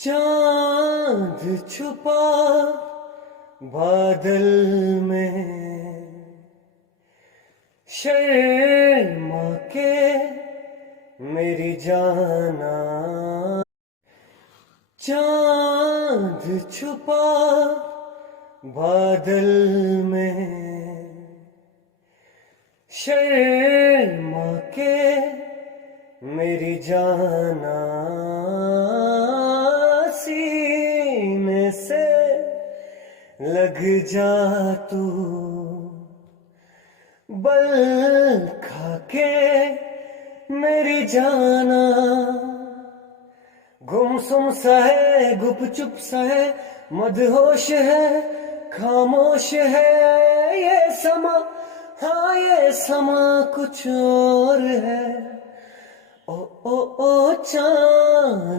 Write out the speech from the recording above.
चांद छुपा बादल में, शर्मा के मेरी जाना। चांद छुपा बादल में, शर्मा के मेरी जाना। सीने से लग जा तू, बल खा के मेरी जाना। गुमसुम सा है, गुपचुप सा है, मदहोश है, खामोश है ये समा। हाँ ये समा कुछ और है। ओ ओ ओ चांद।